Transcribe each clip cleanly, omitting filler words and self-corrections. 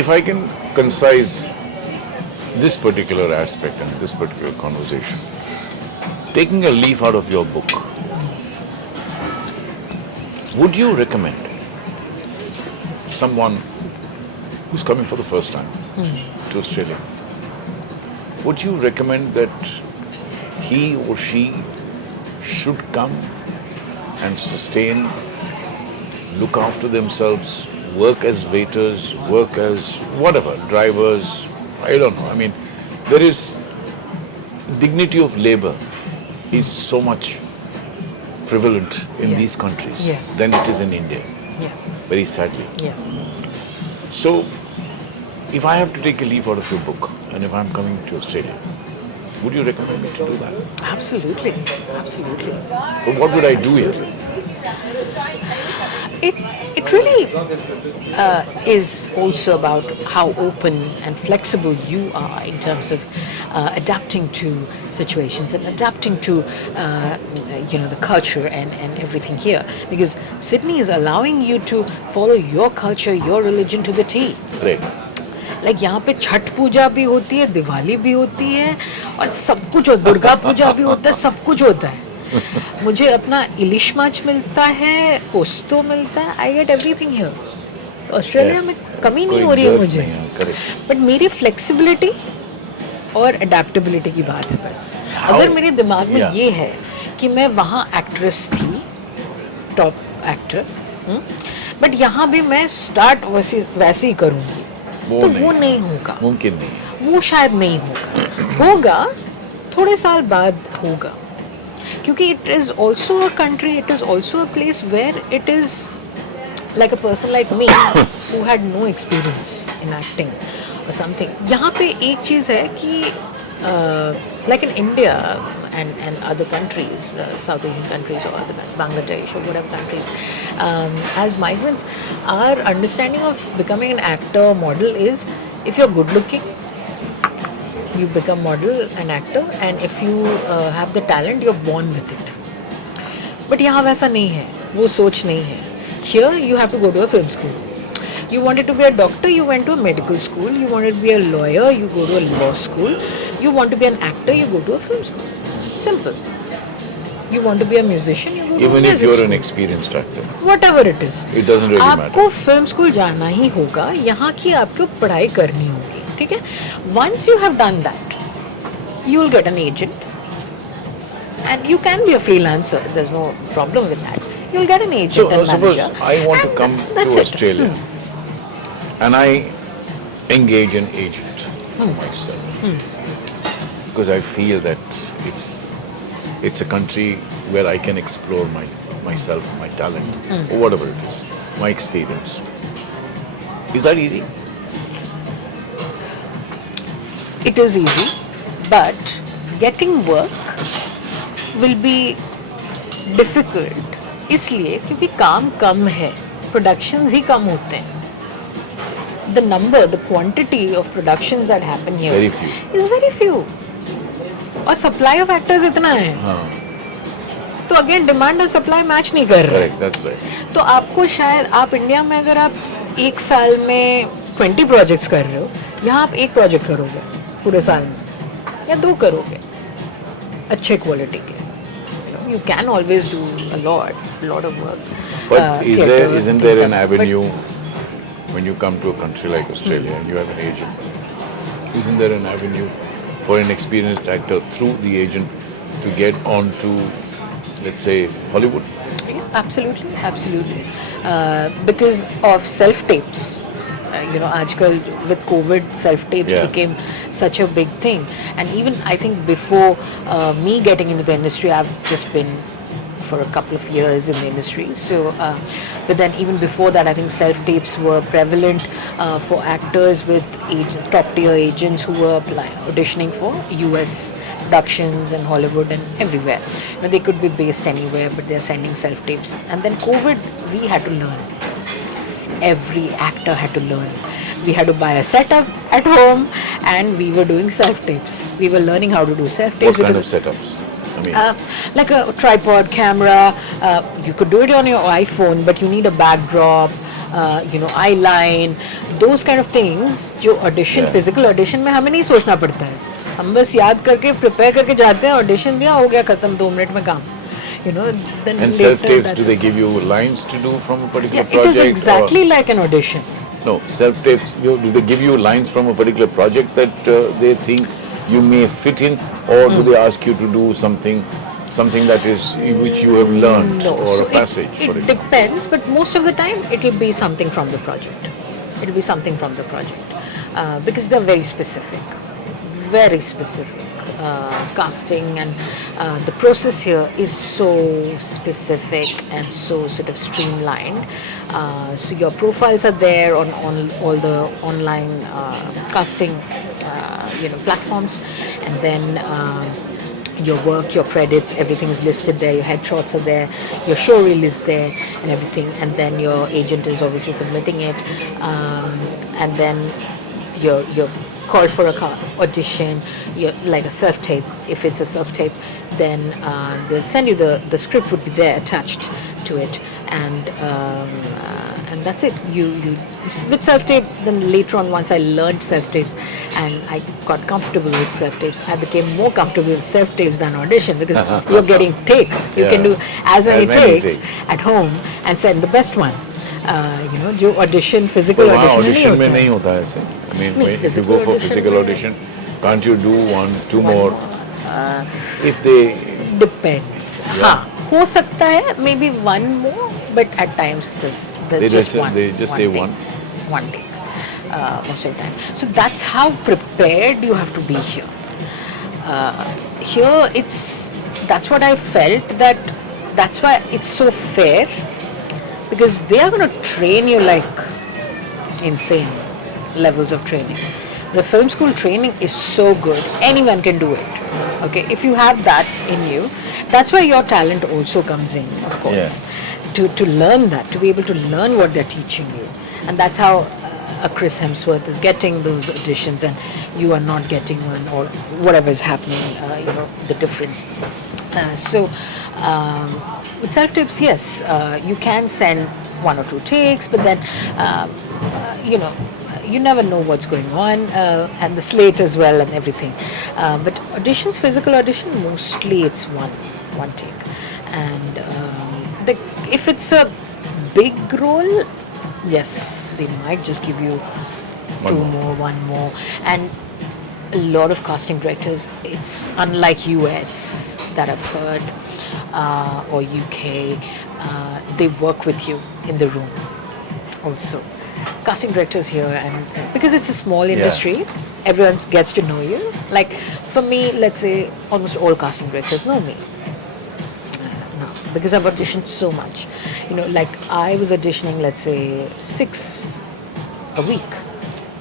If I can concise this particular aspect and this particular conversation, taking a leaf out of your book, would you recommend someone who's coming for the first time to Australia, would you recommend that he or she should come and sustain, look after themselves, work as waiters, work as whatever, drivers, I don't know. I mean, there is dignity of labor is so much prevalent in these countries than it is in India, very sadly. So, if I have to take a leaf out of your book and if I'm coming to Australia, would you recommend me to do that? Absolutely, absolutely. So what would I do here? It really is also about how open and flexible you are in terms of adapting to situations and adapting to the culture and everything here. Because Sydney is allowing you to follow your culture, your religion to the T. Right. Like यहाँ पे छठ पूजा भी होती है, दिवाली भी होती है और सब कुछ होता है, दुर्गा पूजा भी होता है, सब कुछ होता है. मुझे अपना इलिश माछ मिलता है, पोस्तो मिलता है, I get everything here. Australia में कमी नहीं हो रही है मुझे, बट मेरी फ्लेक्सिबिलिटी और अडेप्टेबिलिटी की बात है बस. अगर मेरे दिमाग में ये है कि मैं वहाँ एक्ट्रेस थी, टॉप एक्टर, बट यहाँ भी मैं स्टार्ट वैसे ही करूँगी, तो वो नहीं होगा, मुमकिन नहीं, वो शायद नहीं होगा थोड़े साल बाद होगा, क्योंकि it is also a country, it is also a place where it is like a person like me who had no experience in acting और समथिंग. यहाँ पे एक चीज़ है कि like in India and other countries, South Asian countries or other Bangladesh or whatever countries, as migrants, our understanding of becoming an actor or model is if you're good looking, you become model and actor, and if you have the talent, you're born with it. But यहाँ वैसा नहीं है, वो सोच नहीं है. Here you have to go to a film school. You wanted to be a doctor, you went to a medical school. You wanted to be a lawyer, you go to a law school. You want to be an actor, you go to a film school. Simple. You want to be a musician, you go to a music school. Even if you're an experienced actor. Whatever it is. It doesn't really matter. आपको film school जाना ही होगा, यहाँ की आपको पढ़ाई करनी होगी, ठीक है? Once you have done that, you will get an agent. And you can be a freelancer, there's no problem with that. You'll get an agent and manager. Suppose I want to come to Australia and I engage an agent for myself. Because I feel that it's a country where I can explore myself, my talent, or whatever it is, my experience. Is that easy? It is easy, but getting work will be difficult. इसलिए क्योंकि काम कम है, productions ही कम होते हैं. The number, the quantity of productions that happen here is very few. और supply of actors इतना है. तो again demand और supply match नहीं कर रहे. Correct, that's right. तो आपको शायद आप इंडिया में अगर आप एक साल में 20 projects कर रहे हो, यहाँ आप एक project करोगे पूरे साल में या 2 करोगे अच्छे quality के. You can always do a lot of work. But isn't there an avenue when you come to a country like Australia and you have an agent? Isn't there an avenue for an experienced actor through the agent to get on to, let's say, Hollywood? Yeah, absolutely. Because of self-tapes. आजकल with COVID, self-tapes became such a big thing. And even I think before me getting into the industry, I've just been for a couple of years in the industry. So, but then even before that, I think self-tapes were prevalent for actors with top-tier agents who were auditioning for US productions and Hollywood and everywhere. They could be based anywhere, but they're sending self-tapes. And then COVID, we had to learn. Every actor had to learn. We had to buy a setup at home, and we were doing self-tapes. We were learning how to do self-tapes. What kind of setups? I mean, like a tripod camera. You could do it on your iPhone, but you need a backdrop. eyeline, those kind of things. जो audition, physical audition में हमें नहीं सोचना पड़ता है. हम बस याद करके prepare करके जाते हैं, audition दिया, हो गया खत्म, 2 मिनट में काम. Then And later self-tapes, that's do they it. give you lines to do from a particular Yeah, project? it is exactly or, like an audition. no, self-tapes, do they give you lines from a particular project that they think you may fit in, or do they ask you to do something that is which you have learned, No, or so a passage? it depends, but most of the time it will be something from the project. It will be something from the project because they're very specific, very specific. Casting and the process here is so specific and so sort of streamlined. So your profiles are there on all the online casting platforms, and then your work, your credits, everything is listed there. Your headshots are there, your show reel is there, and everything. And then your agent is obviously submitting it, and then you're called for a audition. You're like a self tape. If it's a self tape, then they'll send you the script would be there attached to it, and that's it. You with self tape. Then later on, once I learned self tapes, and I got comfortable with self tapes, I became more comfortable with self tapes than audition because you're getting takes. You can do as many takes at home and send the best one. जो audition, physical But audition audition में नहीं नहीं होता है. होता है ऐसे. I mean, नहीं, if you physical go for audition physical में- audition, can't you do 1, 2 more? If they, Depends. हाँ, हो सकता है maybe one more, but at times there's They just just- one. they just say take, one. One take. Most of the time. So that's how prepared you have to be here. Here that's what I felt, that's why it's so fair, because they are going to train you like insane levels of training. The film school training is so good, anyone can do it. Okay, if you have that in you, that's where your talent also comes in, of course. To learn that, to be able to learn what they're teaching you, and that's how a Chris Hemsworth is getting those auditions, and you are not getting one, or whatever is happening. The difference. With self tips, yes, you can send 1 or 2 takes, but then you never know what's going on, and the slate as well and everything. But auditions, physical audition, mostly it's one take, and if it's a big role, yes, they might just give you one more, and a lot of casting directors, it's unlike US that I've heard, or UK, they work with you in the room also. Casting directors here, and because it's a small industry, everyone gets to know you. Like for me, let's say almost all casting directors know me. No, because I've auditioned so much. Like I was auditioning, let's say 6 a week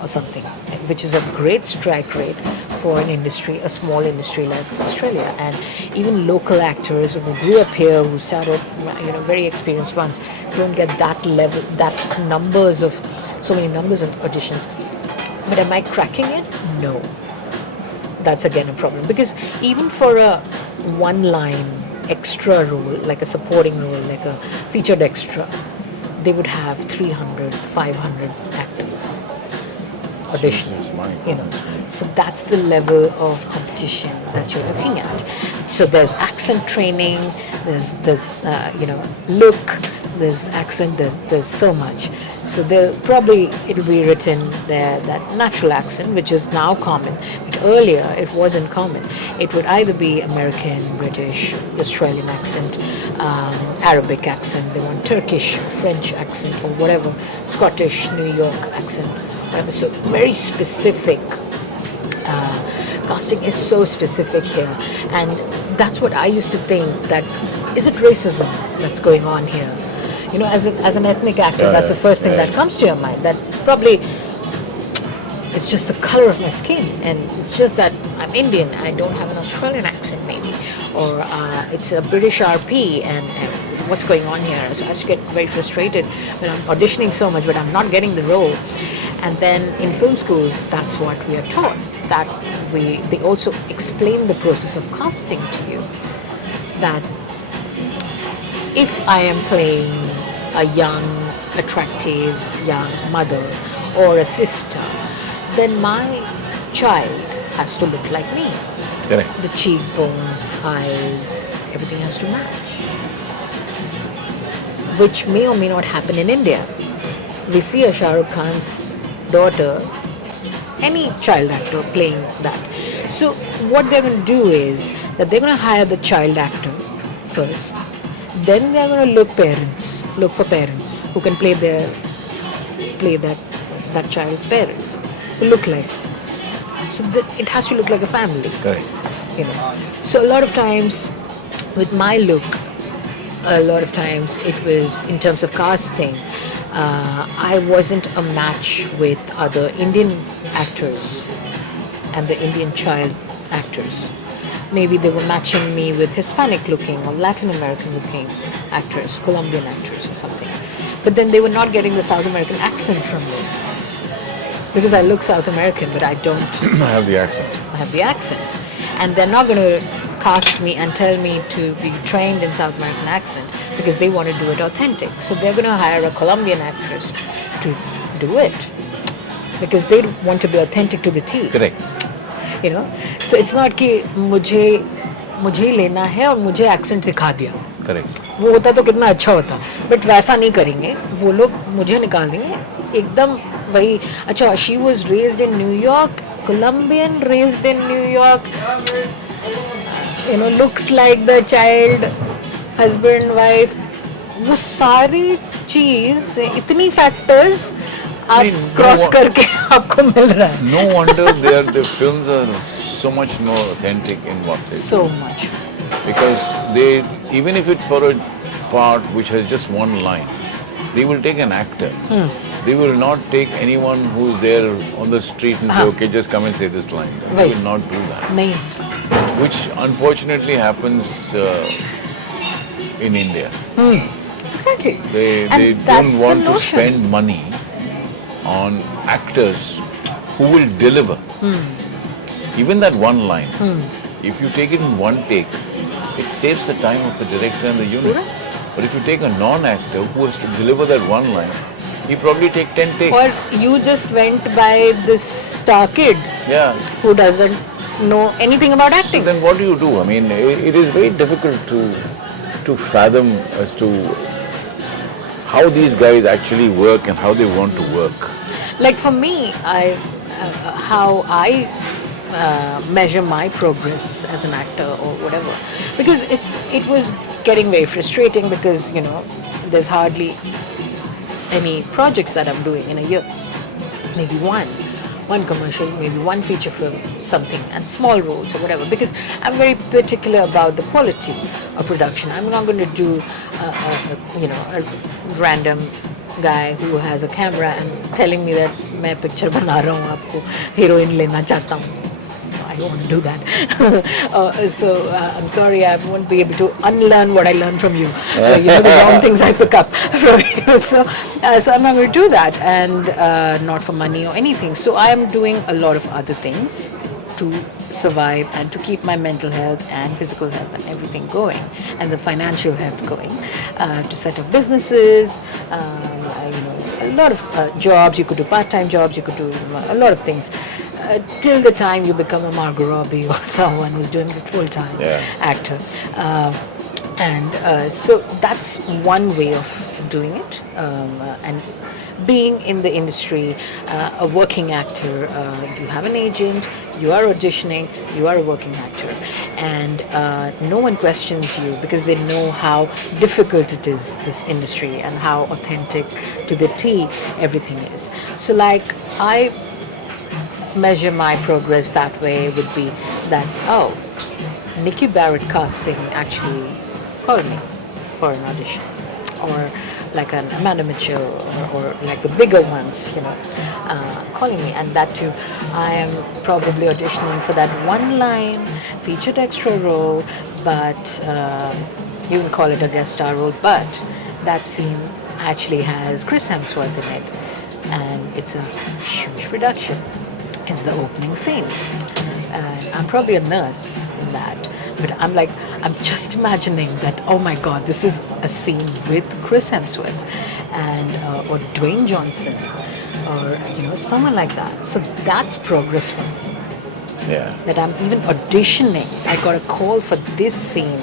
or something, which is a great strike rate for an industry, a small industry like Australia. And even local actors who grew up here, who started, very experienced ones, don't get that level, so many numbers of auditions. But am I cracking it? No. That's again a problem, because even for a one-line extra role, like a supporting role, like a featured extra, they would have 300, 500 actors audition. So that's the level of competition that you're looking at. So there's accent training, there's look, there's accent, there's so much. So it'll be written there that natural accent, which is now common, but earlier it wasn't common. It would either be American, British, Australian accent, Arabic accent, they want Turkish, French accent, or whatever, Scottish, New York accent, whatever. So very specific. Casting is so specific here, and that's what I used to think, that is it racism that's going on here? As an ethnic actor, that's the first thing that comes to your mind, that probably it's just the color of my skin, and it's just that I'm Indian, I don't have an Australian accent maybe, or it's a British RP, and what's going on here? So I used to get very frustrated when I'm auditioning so much, but I'm not getting the role. And then in film schools, that's what we are taught, that they also explain the process of casting to you, that if I am playing a young attractive young mother or a sister, then my child has to look like me. Correct. The cheekbones, eyes, everything has to match. Which may or may not happen in India. We see a Shah Rukh Khan's daughter, any child actor playing that. So what they're going to do is that they're going to hire the child actor first. Then they're going to look for parents who can play that child's parents, who look like. So that it has to look like a family. Correct. So a lot of times with my look, a lot of times it was in terms of casting, I wasn't a match with other Indian actors and the Indian child actors. Maybe they were matching me with Hispanic looking or Latin American looking actors, Colombian actors or something. But then they were not getting the South American accent from me. Because I look South American, but I don't I have the accent. have the accent. And they're not going to cast me and tell me to be trained in South American accent because they want to do it authentic. So they're going to hire a Colombian actress to do it because they want to be authentic to the T. Correct. So it's not कि मुझे ही लेना है और मुझे accent सिखा दिया. Correct. वो होता तो कितना अच्छा होता, बट वैसा नहीं करेंगे वो लोग. मुझे निकाल देंगे एकदम वही. अच्छा, she was raised in New York, Columbian, raised in New York, looks like the child, husband wife, वो सारी चीज इतनी फैक्टर्स आप क्रॉस करके आपको मिल रहा है. No wonder their films are so much more authentic in what they do. So much. Because they, even if it's for a part which has just one line, they will take an actor. They will not take anyone who's there on the street and say, okay, just come and say this line. They will not do that. नहीं. Which unfortunately happens in India. Exactly. They And don't that's the want to notion. spend money on actors who will deliver. Even that one line, if you take it in one take, it saves the time of the director and the unit. But if you take a non-actor who has to deliver that one line, he probably take 10 takes. Or you just went by this star kid Yeah. who doesn't know anything about So acting. then what do you do? I mean, it is very difficult to fathom as to how these guys actually work and how they want to work. Like for me, how I measure my progress as an actor or whatever, because it was getting very frustrating because there's hardly any projects that I'm doing in a year. Maybe one commercial, maybe one feature film, something, and small roles or whatever, because I'm very particular about the quality of production. I'm not going to do a random guy who has a camera and telling me that मैं picture बना रहा हूँ, आपको heroine लेना चाहता हूँ. I don't want to do that. So I'm sorry, I won't be able to unlearn what I learned from you. The wrong things I pick up from you. So I'm not going to do that, and not for money or anything. So I am doing a lot of other things to survive and to keep my mental health and physical health and everything going, and the financial health going, to set up businesses, a lot of jobs. You could do part-time jobs, you could do a lot of things. Till the time you become a Margot Robbie or someone who's doing it full-time actor. So that's one way of doing it. And being in the industry, a working actor, you have an agent, you are auditioning, you are a working actor. And no one questions you because they know how difficult it is, this industry, and how authentic to the T everything is. So like I measure my progress that way would be that, Nikki Barrett casting actually called me for an audition, or like an Amanda Mitchell, or like the bigger ones, calling me, and that too, I am probably auditioning for that one line featured extra role, but you can call it a guest star role, but that scene actually has Chris Hemsworth in it, and it's a huge production. It's the opening scene. I'm probably a nurse in that, but I'm just imagining that, oh my God, this is a scene with Chris Hemsworth, and or Dwayne Johnson, or someone like that. So that's progress for me. Yeah. That I'm even auditioning. I got a call for this scene,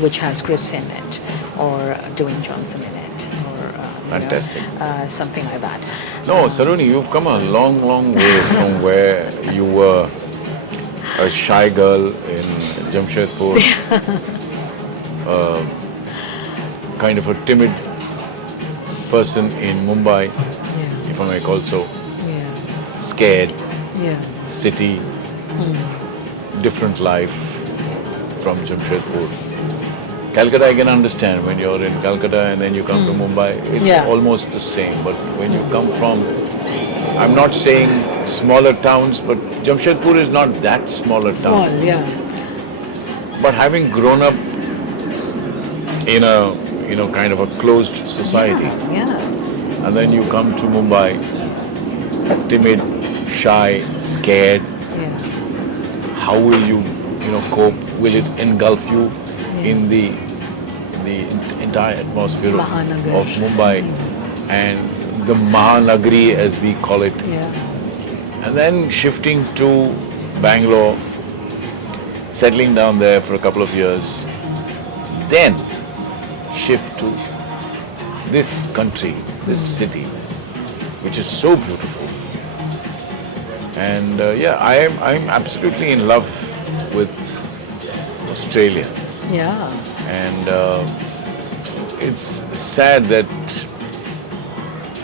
which has Chris in it, or Dwayne Johnson in it, or Fantastic. something like that. No, Saroni, you've come a long, long way from where you were a shy girl in Jamshedpur, kind of a timid person in Mumbai, Yeah, if I may call so, yeah, scared, yeah, city, different life from Jamshedpur. Calcutta I can understand, when you're in Calcutta and then you come to Mumbai, it's Yeah. almost the same. But when you come from, I'm not saying smaller towns, but Jamshedpur is not that smaller small, town. yeah, But having grown up in a, kind of a closed society, yeah, and then you come to Mumbai, timid, shy, scared, yeah, how will you, cope? Will it engulf you in the entire atmosphere Mahanagar. of Mumbai and the Mahanagri, as we call it? yeah, And then shifting to Bangalore, settling down there for a couple of years, then shift to this country, this city, which is so beautiful. And I'm absolutely in love with Australia. yeah, And it's sad that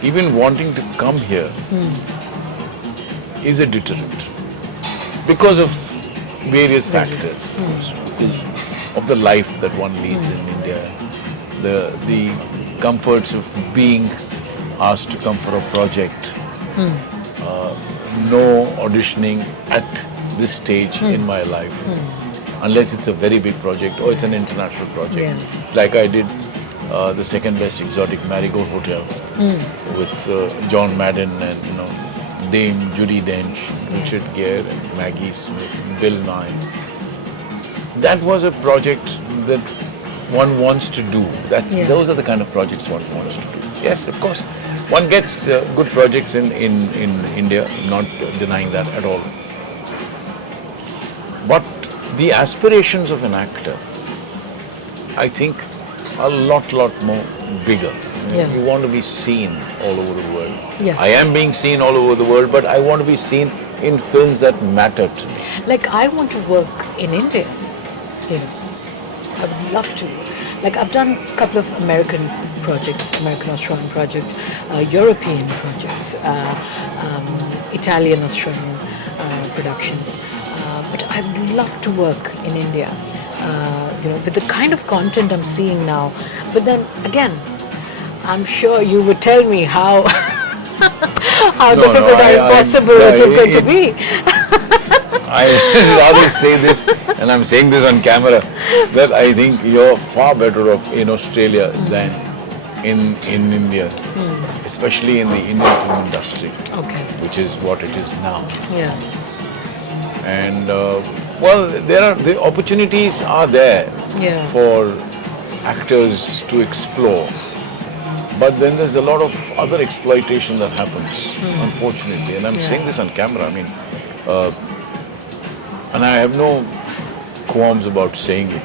even wanting to come here is a deterrent because of various factors. Because of the life that one leads in India, the comforts of being asked to come for a project, no auditioning at this stage in my life, unless it's a very big project or it's an international project. Yeah. Like I did the second best exotic Marigold Hotel with John Madden and Dame Judi Dench, Richard Gere and Maggie Smith, Bill Nye. That was a project that one wants to do. Those are the kind of projects one wants to do. Yes, of course. One gets good projects in India, not denying that at all. But the aspirations of an actor, I think, are a lot more bigger. Yeah. You want to be seen all over the world. Yes. I am being seen all over the world, but I want to be seen in films that matter to me. Like, I want to work in India. I would love to. Like, I've done a couple of American projects, American-Australian projects, European projects, Italian-Australian productions. But I would love to work in India, with the kind of content I'm seeing now. But then again, I'm sure you would tell me how difficult or impossible it is going to be. I rather say this, and I'm saying this on camera, that I think you're far better off in Australia than in India, especially in the Indian film industry, Okay. which is what it is now. Yeah. And the opportunities are there Yeah. for actors to explore, but then there's a lot of other exploitation that happens, unfortunately. And I'm saying this on camera. I mean, and I have no qualms about saying it.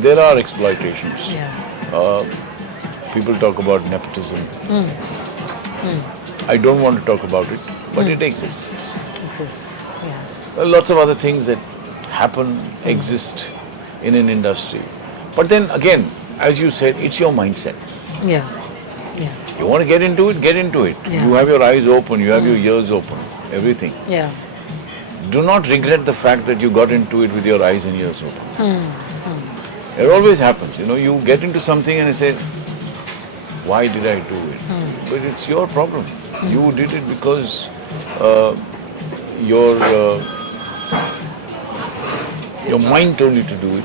There are exploitations. Yeah. People talk about nepotism. I don't want to talk about it, but it exists. Exists. Yeah. Lots of other things that happen, exist in an industry. But then again, as you said, it's your mindset. Yeah. Yeah. You want to get into it, get into it. Yeah. You have your eyes open, you have your ears open, everything. Yeah. Do not regret the fact that you got into it with your eyes and ears open. It always happens, you get into something and you say, why did I do it? But it's your problem. You did it because your mind told you to do it.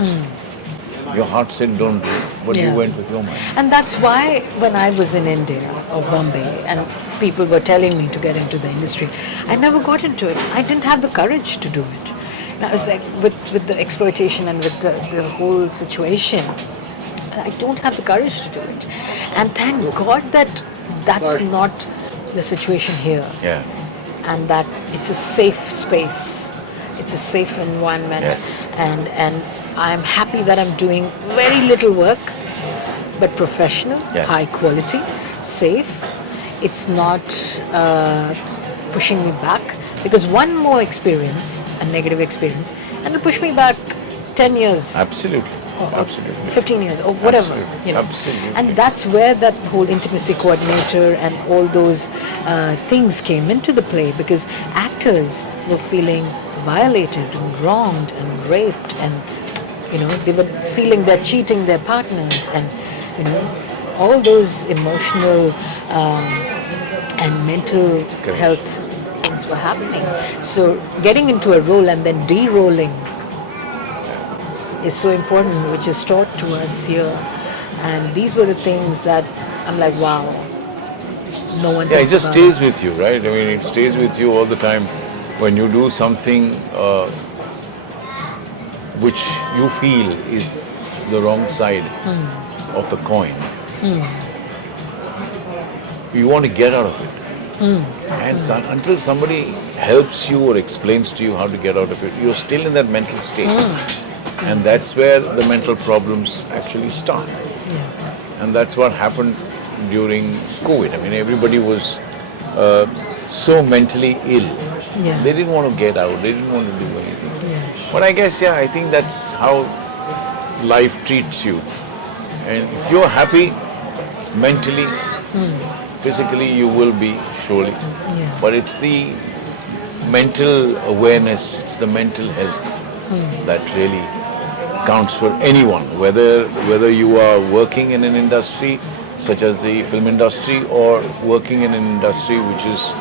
Your heart said don't do it, but Yeah. you went with your mind. And that's why when I was in India or Bombay and people were telling me to get into the industry, I never got into it. I didn't have the courage to do it. And I was like, with the exploitation and with the whole situation, I don't have the courage to do it. And thank God that that's not the situation here. Yeah. And that it's a safe space. It's a safe environment. Yes. And I'm happy that I'm doing very little work, but professional, Yes. high quality, safe. It's not pushing me back, because one more experience, a negative experience, and it'll push me back 10 years. Absolutely. or Absolutely. 15 years or whatever. Absolutely. You know. Absolutely. And that's where that whole intimacy coordinator and all those things came into the play, because actors were feeling violated and wronged and raped, and they were feeling they're cheating their partners, and all those emotional and mental Correct. health things were happening. So getting into a role and then de-rolling is so important, which is taught to us here. And these were the things that I'm like, wow, no one Yeah, it thinks just about stays with you, right? I mean, it stays with you all the time when you do something which you feel is the wrong side of the coin. You want to get out of it. And until somebody helps you or explains to you how to get out of it, you're still in that mental state. And that's where the mental problems actually start. And that's what happened during COVID. I mean, everybody was so mentally ill. Yeah. They didn't want to get out. They didn't want to do anything. Yeah. But I guess, yeah, I think that's how life treats you. And if you're happy mentally, physically you will be, surely. Yeah. But it's the mental awareness, it's the mental health that really counts for anyone, whether you are working in an industry such as the film industry, or working in an industry which is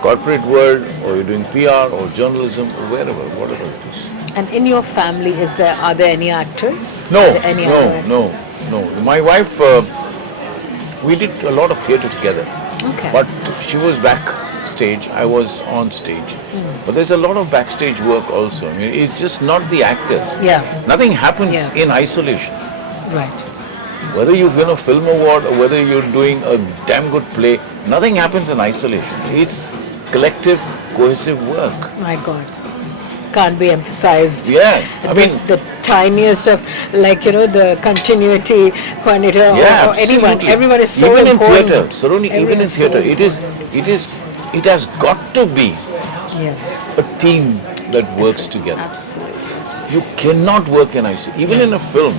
corporate world, or you're doing PR or journalism or wherever, whatever it is. And in your family, are there any actors? No, Are there any other actors? no. My wife, we did a lot of theatre together. Okay. But she was backstage, I was on stage. But there's a lot of backstage work also. I mean, it's just not the actor. Yeah. Nothing happens Yeah. in isolation. Right. Whether you win a film award or whether you're doing a damn good play, nothing happens in isolation. It's collective, cohesive work. My God. Can't be emphasized. Yeah, I mean, the tiniest of, the continuity coordinator yeah, or anyone. absolutely. Everyone is so even important. in theatre, Saroni, Everyone even in is so theatre, it has got to be Yeah. a team that works together. Absolutely. You cannot work in isolation. Even in a film,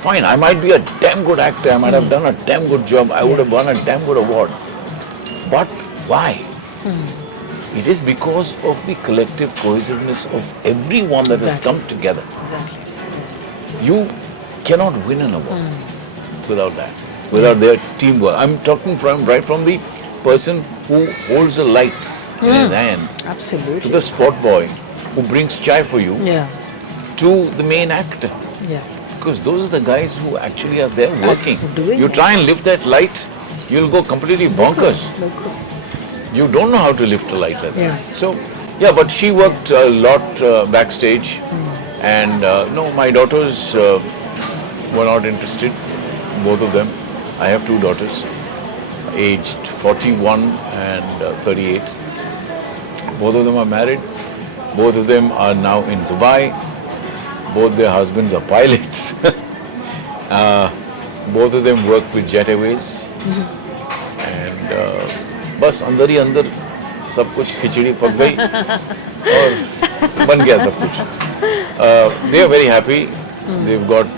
fine, I might be a damn good actor, I might have done a damn good job, I would have won a damn good award. But why? It is because of the collective cohesiveness of everyone that has Exactly. come together. Exactly. You cannot win an award without that, without their teamwork. I'm talking right from the person who holds the lights in his hand, to Absolutely. the spot boy who brings chai for you, Yeah. to the main actor. Yeah. Because those are the guys who actually are there working. doing You it. try and lift that light, you'll go completely bonkers. You don't know how to lift a light like that. Yeah. So, yeah, but she worked a lot backstage. And no, my daughters were not interested, both of them. I have two daughters, aged 41 and 38. Both of them are married. Both of them are now in Dubai. Both their husbands are pilots. Both of them work with Jet Airways. And बस अंदर ही अंदर सब कुछ खिचड़ी पक गई और बन गया सब कुछ. They are very happy. They've got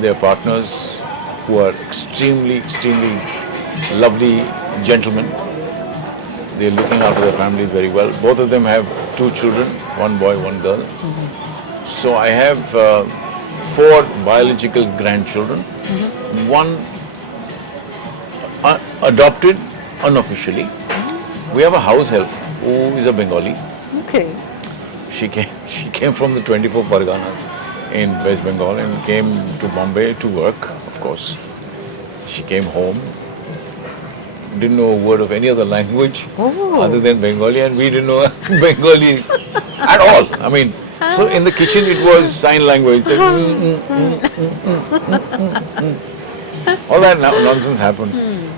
their partners who are extremely lovely gentlemen. They're looking after their families very well. Both of them have two children, one boy, one girl. So I have 4 biological grandchildren. One adopted unofficially. We have a house help who is a Bengali. Okay. She came from the 24 Parganas in West Bengal and came to Bombay to work, of course. She came home, didn't know a word of any other language other than Bengali, and we didn't know Bengali at all. I mean, so in the kitchen it was sign language. All that nonsense happened.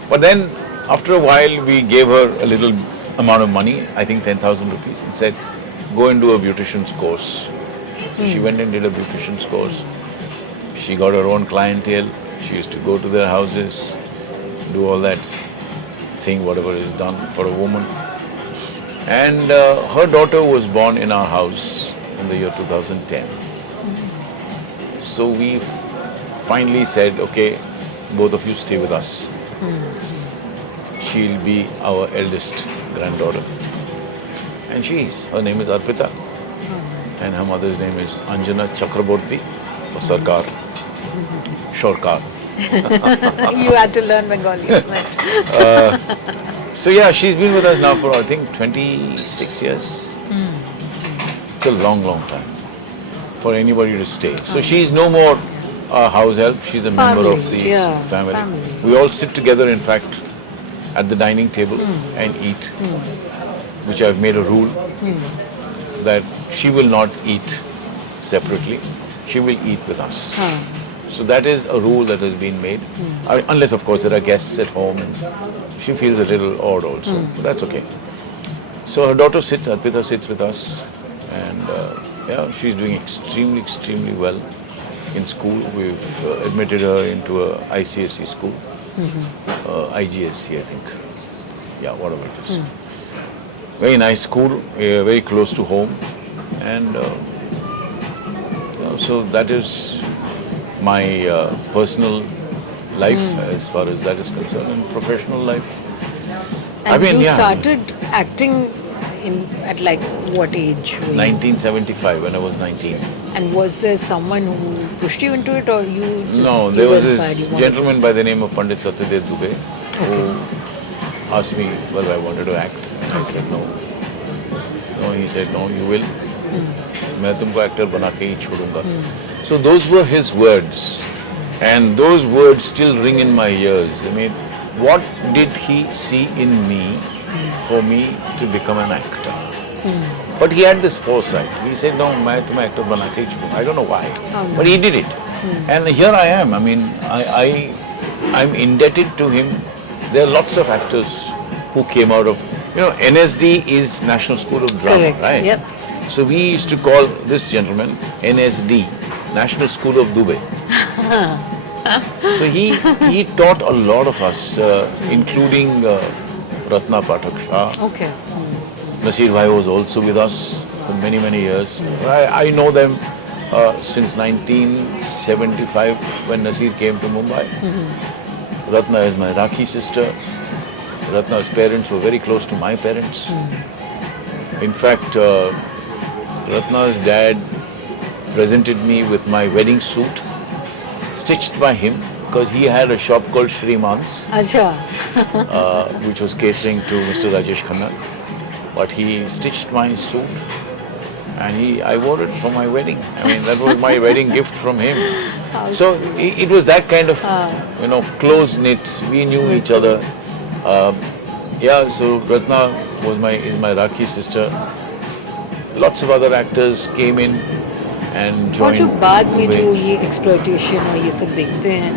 But then, after a while, we gave her a little amount of money, I think 10,000 rupees, and said, go and do a beautician's course. So she went and did a beautician's course. She got her own clientele. She used to go to their houses, do all that thing, whatever is done for a woman. And her daughter was born in our house in the year 2010. So we finally said, okay, both of you stay with us. She'll be our eldest granddaughter. And her name is Arpita. And her mother's name is Anjana Chakraborty or Sarkar. Shorkar. You had to learn Bengali, isn't it? So yeah, she's been with us now for I think 26 years. It's a long, long time for anybody to stay. So she's no more a house help, she's a member of the family. We all sit together, in fact, at the dining table and eat, which I've made a rule that she will not eat separately, she will eat with us. So that is a rule that has been made, unless of course there are guests at home and she feels a little odd also, but that's okay. So her daughter Arpita sits with us, and yeah, she's doing extremely, extremely well in school. We've admitted her into a ICSE school, IGSC I think, yeah, whatever it is. Very nice school, very close to home, and so that is my personal life as far as that is concerned, and professional life. And you started acting at like what age? 1975, when I was 19. And was there someone who pushed you into it, or you just No, there was this gentleman by the name of Pandit Satyadev Dubey who asked me whether I wanted to act, and I said no. No, he said no, you will. मैं तुमको actor बना के ही छोड़ूंगा. So those were his words, and those words still ring in my ears. I mean, what did he see in me for me to become an actor? But he had this foresight. He said, no, मैं तुम्हें actor बना के ही छोड़ूंगा. I don't know why, but he did it. And here I am. I mean, I'm indebted to him. There are lots of actors who came out of, NSD is National School of Drama, correct, right? Yep. So we used to call this gentleman NSD, National School of Dubai. So he taught a lot of us, including Ratna Pathak Shah. Okay. Nasir Bhai was also with us for many, many years. I know them since 1975 when Nasir came to Mumbai. Ratna is my Rakhi sister. Ratna's parents were very close to my parents. In fact, Ratna's dad presented me with my wedding suit, stitched by him, because he had a shop called Shriman's, which was catering to Mr. Rajesh Khanna. But he stitched my suit, and I wore it for my wedding. I mean, that was my wedding gift from him. So it was that kind of, close knit. We knew each other. So Ratna is my Rakhi sister. Lots of other actors came in and joined. और जो बाद में जो ये exploitation और ये सब देखते हैं,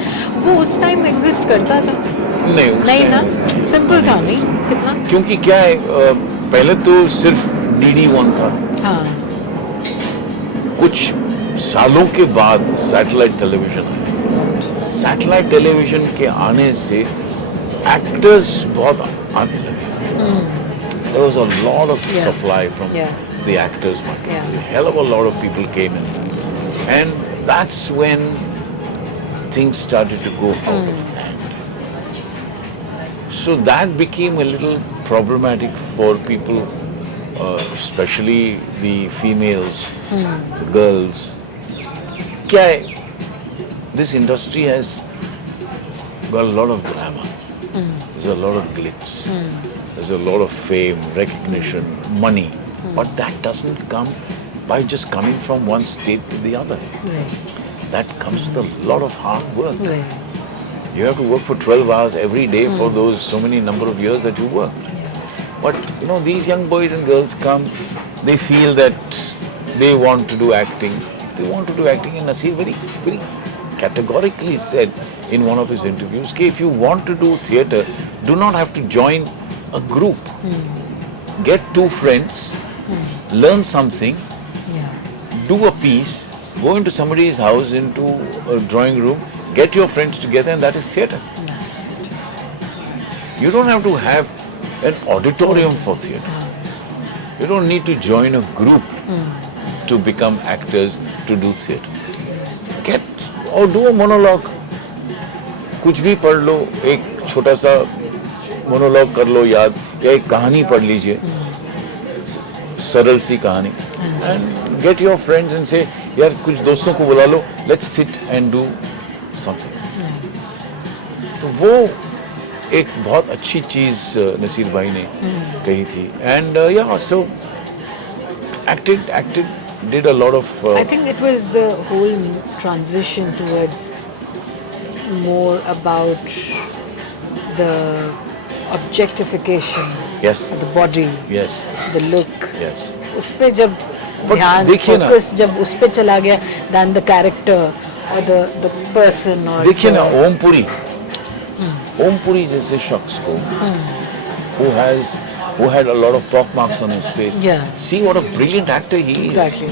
वो उस टाइम exist करता था? नहीं ना, simple था नहीं कितना? क्योंकि क्या है, पहले तो सिर्फ DD1 था. कुछ सालों के बाद सैटेलाइट टेलीविजन आया. सैटेलाइट टेलीविजन के आने से एक्टर्स बहुत आने लगे. There was a lot of supply from the actors market. A hell of a lot of people came in, and that's when things started to go out of hand. So that became a little problematic for people, especially the females, the girls. This industry has got a lot of glamour. There's a lot of glitz. There's a lot of fame, recognition, money. But that doesn't come by just coming from one state to the other. That comes with a lot of hard work. You have to work for 12 hours every day for those so many number of years that you worked. But these young boys and girls come, they feel that they want to do acting. If they want to do acting, and Nasir very, very categorically said, in one of his interviews, कि if you want to do theatre, do not have to join a group. Get two friends, learn something, Yeah. do a piece, go into somebody's house, into a drawing room, get your friends together, and that is theatre. That is it. You don't have to have an auditorium for theatre. You don't need to join a group to become actors to do theatre. Get or do a monologue. कुछ भी पढ़ लो, एक छोटा सा monologue कर लो याद, या एक कहानी पढ़ लीजिए, सरल सी कहानी, and get your friends and say, यार कुछ दोस्तों को बुला लो, let's sit and do something. तो वो एक बहुत अच्छी चीज नसीर भाई ने कही थी. And yeah, so acted, did a lot of. I think it was the whole transition towards more about the objectification Yes. of the body, Yes. the look. Yes. उस पे जब But ध्यान देखिए ना- focus जब उस पे चला गया, than the character or the person or देखिए ना the- ओम पुरी जैसे शख्स को who had a lot of pock marks on his face. Yeah. See what a brilliant actor he is. Exactly.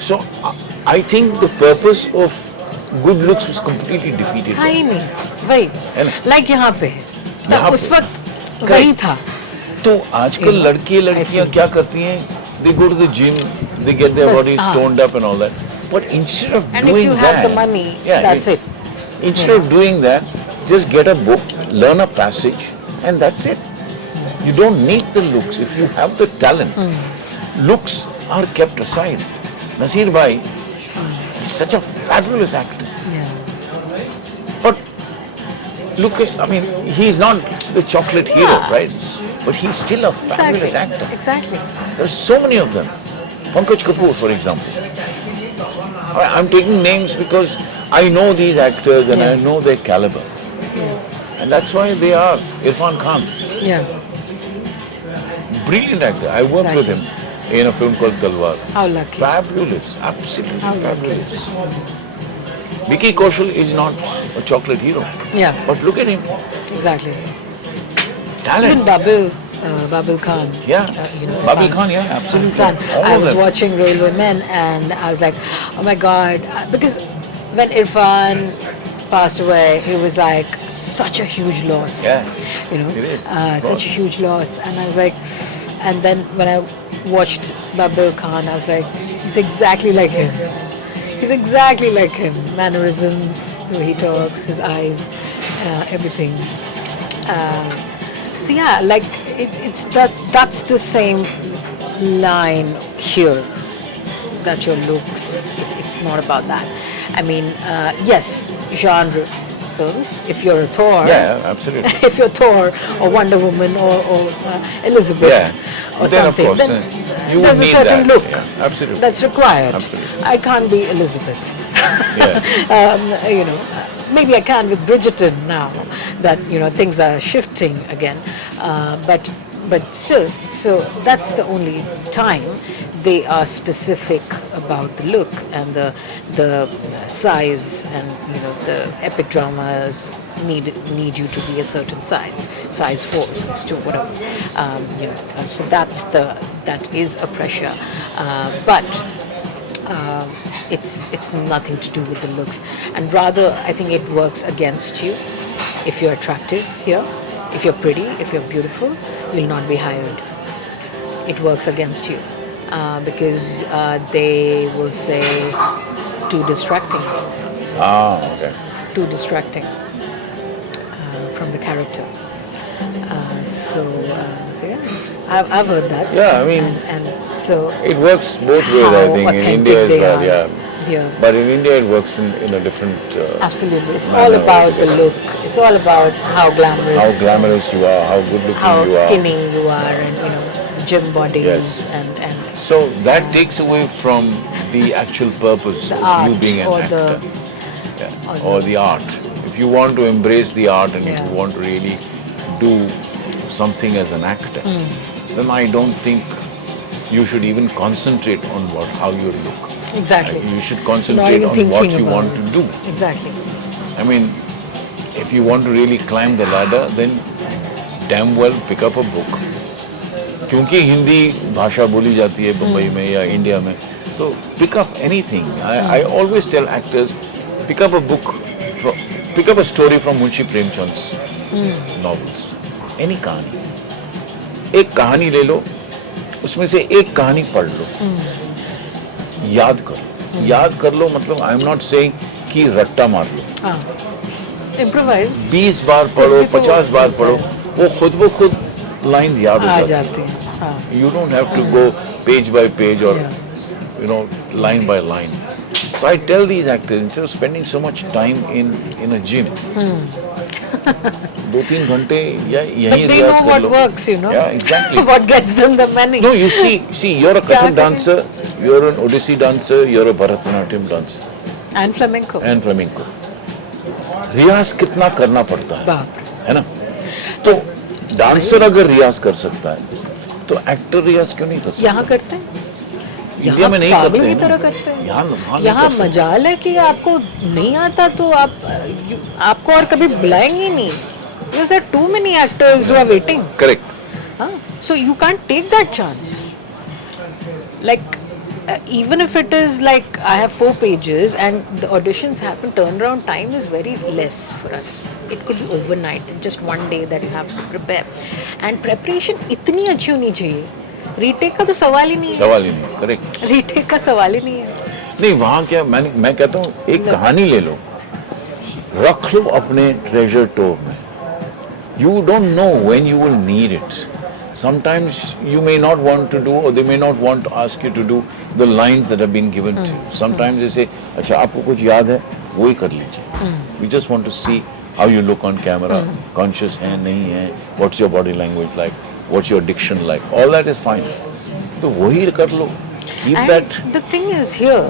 So I think the purpose of good looks was completely defeated. था ही नहीं वही है ना? Like यहाँ पे यहाँ तब उस पे। वक्त वही था. तो आजकल Yeah. लड़के लड़कियां I क्या करती हैं? They go to the gym, they get their बस, bodies हाँ. toned up and all that. But instead of And if doing you that, have the money, that's it. Instead of doing that, just get a book, learn a passage, and that's it. You don't need the looks if you have the talent. Looks are kept aside. Nasir Bhai is such a fabulous actor. Yeah. But look at, I mean, he's not the chocolate hero, Yeah. right? But he's still a fabulous actor. Exactly. There's so many of them. Pankaj Kapoor, for example. I'm taking names because I know these actors and Yeah. I know their caliber. And that's why they are. Irfan Khan, Yeah. brilliant actor. I worked with him in a film called Talwar. How lucky. Fabulous, absolutely How lucky. fabulous. Vicky Kaushal is not a chocolate hero. Yeah. But look at him. Exactly. Talent. Even Babul Khan. Yeah. Babil Irfan's- Khan, yeah, absolutely. Son. All I of was them. watching Railway Men and I was like, oh my God. Because when Irfan passed away, it was like such a huge loss. Yeah. You know, It is. such a huge loss. And I was like, and then when I watched Babul Khan, I was like, he's exactly like him. He's exactly like him. Mannerisms, the way he talks, his eyes, everything. So yeah, like it's that's the same line here. That your looks, it's not about that. I mean, yes, genre films. If you're a Thor, Yeah, absolutely. if you're Thor or Wonder Woman or Elizabeth Yeah. or Then, of something, course, then then you would there's a need certain that. look Yeah, absolutely. that's required. Absolutely. I can't be Elizabeth. Yeah. You know, maybe I can with Bridgerton now that things are shifting again, but still, so that's the only time they are specific about the look and the size, and the epic dramas need you to be a certain size 4, size 2, whatever. So that is a pressure, but. It's nothing to do with the looks, and rather I think it works against you. If you're attractive here, if you're pretty, if you're beautiful, you'll not be hired. It works against you because they will say too distracting, Okay. too distracting from the character. So yeah, I've heard that. Yeah, I mean, and so it works both ways, I how think, in authentic India as they well. are Yeah. here. But in India, it works in a different. Absolutely, it's manner all about the altogether. look. It's all about how glamorous, How glamorous you are, how good looking how you are. skinny you are, and the gym bodies Yes. and So that takes away from the actual purpose the of art you being an or actor. or Or the art. If you want to embrace the art and if Yeah. you want to really do something as an actor, then I don't think you should even concentrate on how you look. exactly. You should Not concentrate even on thinking what you about want it. to do. Exactly. I mean, if you want to really climb the ladder, then damn well pick up a book. क्योंकि हिंदी भाषा बोली जाती है बम्बई में या India में, तो pick up anything. I always tell actors, pick up a book, pick up a story from Munshi Premchand's novels. Any कहानी, एक कहानी ले लो, उसमें से एक कहानी पढ़ लो, याद करो, याद कर लो, मतलब आई एम नॉट सेइंग कि रट्टा मार लो, इम्प्रोवाइज 20 बार पढ़ो, 50 बार पढ़ो, वो खुद लाइन याद हो जाती हैं. You don't have to go page by page or line by line. So I tell these actors, instead of spending so much time in a gym, 2-3 घंटे या यहीं But they रियाज know कर what low. works, you know. Yeah, exactly. What gets them the money. No, you see, you're a Kathak dancer, you're an Odissi dancer, you're a Bharatanatyam dancer. And flamenco. And flamenco. रियाज कितना करना पड़ता है, बाप है ना? तो dancer अगर रियाज कर सकता है, तो एक्टर रियाज क्यों नहीं कर सकता? यहाँ करते हैं. इंडिया में नहीं पागल करते की हैं तरह ना। करते हैं. यहाँ यहाँ मजाल है कि आपको नहीं आता तो आपको और कभी बुलाएंगे ही नहीं. Because there are too many actors who are waiting. Correct. So you can't take that chance. Like even if it is like I have 4 pages and the auditions happen, turnaround time is very less for us. It could be overnight, just one day that you have to prepare. And preparation इतनी अच्छी होनी चाहिए. Retake का तो सवाल ही नहीं है. सवाल ही नहीं, करेक्ट. रीटेक का सवाल ही नहीं है. नहीं, वहाँ क्या मैं कहता हूँ, एक कहानी ले लो, रख लो अपने ट्रेजर ट्रोव में. You don't know when you will need it. Sometimes you may not want to do, or they may not want to ask you to do the lines that have been given to you. Sometimes they say, अच्छा आपको कुछ याद है, वही कर लीजिए. We just want to see how you look on camera, conscious है नहीं है, what's your body language like, what's your diction like, all that is fine. तो वही कर लो. Keep And that. the thing is here,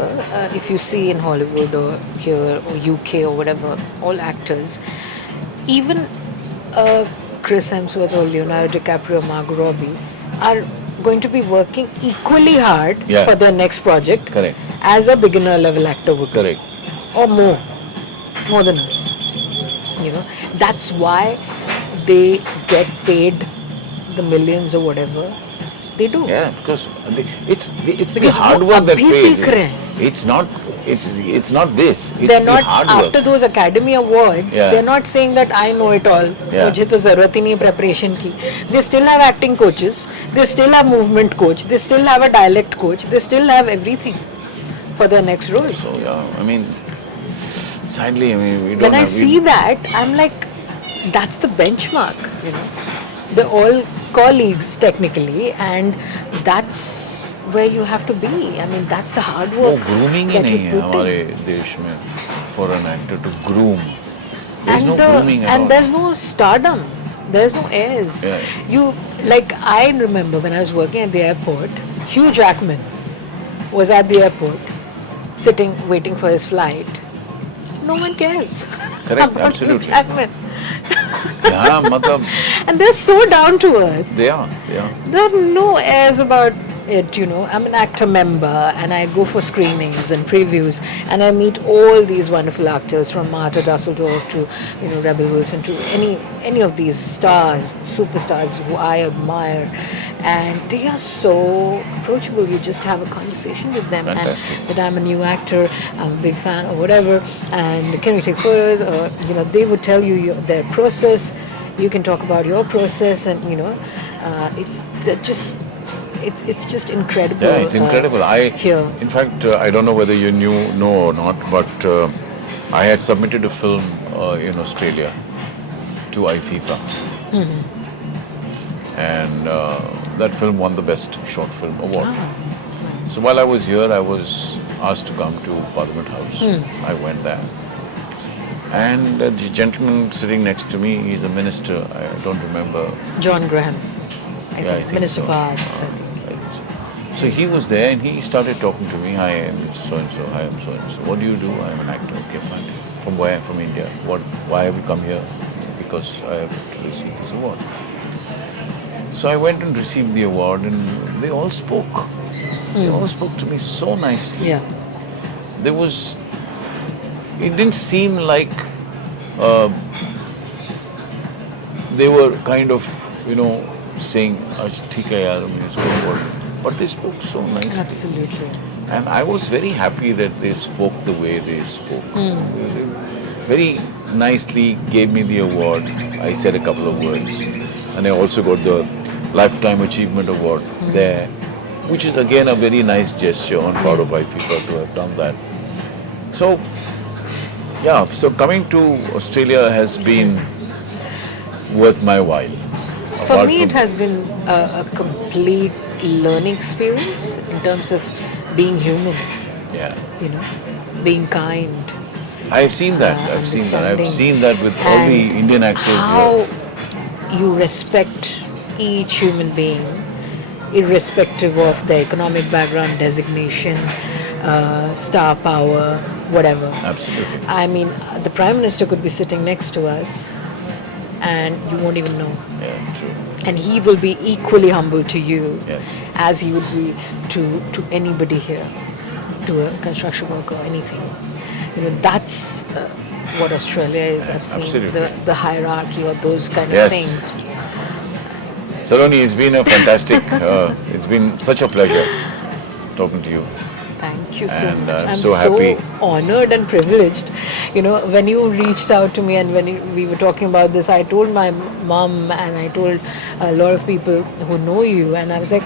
if you see in Hollywood or here or UK or whatever, all actors, even Chris Hemsworth or Leonardo DiCaprio, Margot Robbie are going to be working equally hard for their next project. Correct. As a beginner level actor would. Correct. Or more than us. You know, that's why they get paid the millions or whatever they do. Yeah, because it's the Because hard वो work that अभी pays. सीख रहे हैं. It's not this. It's They're the not hard after work. those Academy Awards. Yeah. They're not saying that I know it all. Yeah. मुझे तो जरूरत ही नहीं है preparation की. They still have acting coaches. They still have movement coach. They still have a dialect coach. They still have everything for their next role. So yeah, I mean, sadly, I mean, we don't. When I have, see that, I'm like, that's the benchmark. You know, they're all colleagues technically, and that's where you have to be. I mean, that's the hard वो work. grooming he that नहीं you है put in. हमारे देश में for an actor to groom. There's And no grooming at all. and there's no stardom. There's no airs. Yeah. You like I remember when I was working at the airport, Hugh Jackman was at the airport, sitting waiting for his flight. No one cares. Correct, about absolutely. Hugh Jackman. Yeah, मतलब And they're so down to earth. they are. There are no airs about it, you know. I'm an actor member and I go for screenings and previews and I meet all these wonderful actors from Marta Dusseldorf to, you know, Rebel Wilson to any of these stars, the superstars who I admire. And they are so approachable. You just have a conversation with them. Fantastic. And that I'm a new actor, I'm a big fan or whatever, and can we take photos? Or, you know, they would tell you their process. You can talk about your process, and you know, it's just incredible. Yeah, it's incredible. Here. In fact, I don't know whether you know or not, but I had submitted a film in Australia to IFIFA, and that film won the Best Short Film Award. So while I was here, I was asked to come to Parliament House. I went there. And the gentleman sitting next to me, he's a minister, I don't remember. John Graham, I Yeah, I think, think Minister so. of Arts. I think. So he was there and he started talking to me. Hi, I'm so-and-so. Hi, I'm so-and-so. What do you do? I'm an actor. Okay, fine. From where? From India. Why have you come here? Because I have to receive this award. So I went and received the award and they all spoke. They all spoke to me so nicely. Yeah. It didn't seem like uh, they were kind of, saying, "ठीक है यार, I mean, it's good work." But they spoke so nicely. Absolutely. And I was very happy that they spoke the way they spoke. They very nicely gave me the award. I said a couple of words. And I also got the Lifetime Achievement Award there, which is again a very nice gesture on part of IFIFA to have done that. So, yeah, so coming to Australia has been worth my while. For Apart me, it from- has been a complete learning experience in terms of being human, Yeah. being kind. I've seen that. I've seen that. I've understanding, seen that with all the and Indian actors how here. you respect each human being, irrespective of their economic background, designation, star power, whatever. Absolutely. I mean, the Prime Minister could be sitting next to us and you won't even know. Yeah, true. And he will be equally humble to you Yes. as he would be to anybody here, to a construction worker or anything. That's what Australia is. I've seen Absolutely. the hierarchy or those kind Yes. of things. Saroni, it's been a fantastic, it's been such a pleasure talking to you. Thank you so And much. I'm I'm so happy. honored and privileged. When you reached out to me and when we were talking about this, I told my mom and I told a lot of people who know you, and I was like,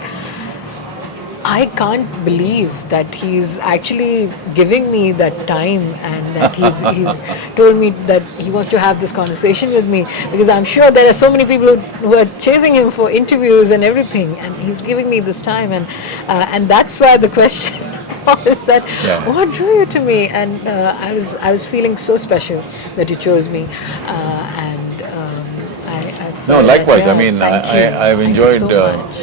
I can't believe that he's actually giving me that time and that he's told me that he wants to have this conversation with me, because I'm sure there are so many people who are chasing him for interviews and everything, and he's giving me this time, and that's why the question was that what drew you to me, and I was feeling so special that you chose me, and I No, felt likewise. that, I mean, thank you. I've Thank you enjoyed so much.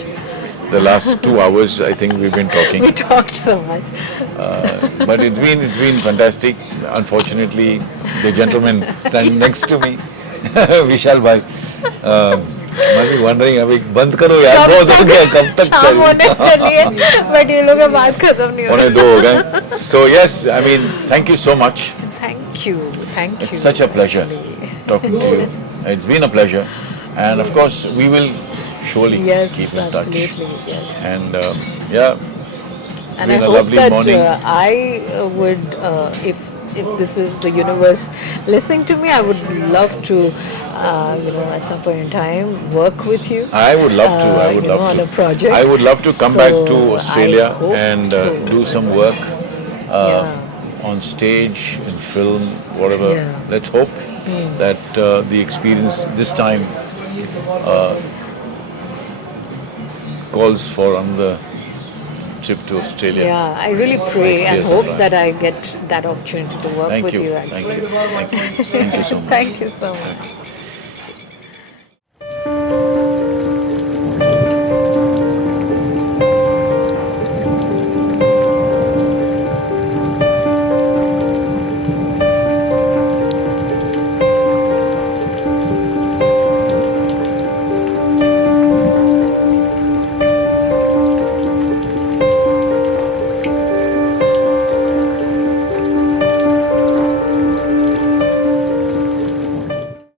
the last 2 hours. I think we've been talking, We talked so much. but it's been fantastic. Unfortunately, the gentleman standing next to me, Vishal bhai, might be wondering, अभी बंद करो यार, बहुत हो गया, कब तक शाम होने चलिए, but ये लोग बात खत्म नहीं हो होने दो हो गए. So yes, I mean, thank you so much. Thank you. It's such a pleasure talking to you. It's been a pleasure, and of course we will surely Yes, keep in touch. absolutely, yes. And yeah, it's And I been a hope lovely that morning. I would, if this is the universe listening to me, I would love to, at some point in time, work with you. I would love to. I would love on to. a project. I would love to come back to So, Australia I hope and so. do some work Yeah. on stage, in film, whatever. Yeah. Let's hope that the experience this time calls for another trip to Australia. Yeah, I really pray Next and year hope sometime. that I get that opportunity to work Thank with you. you. Thank Actually, you. Thank you. Thank you so much. Thank you so much.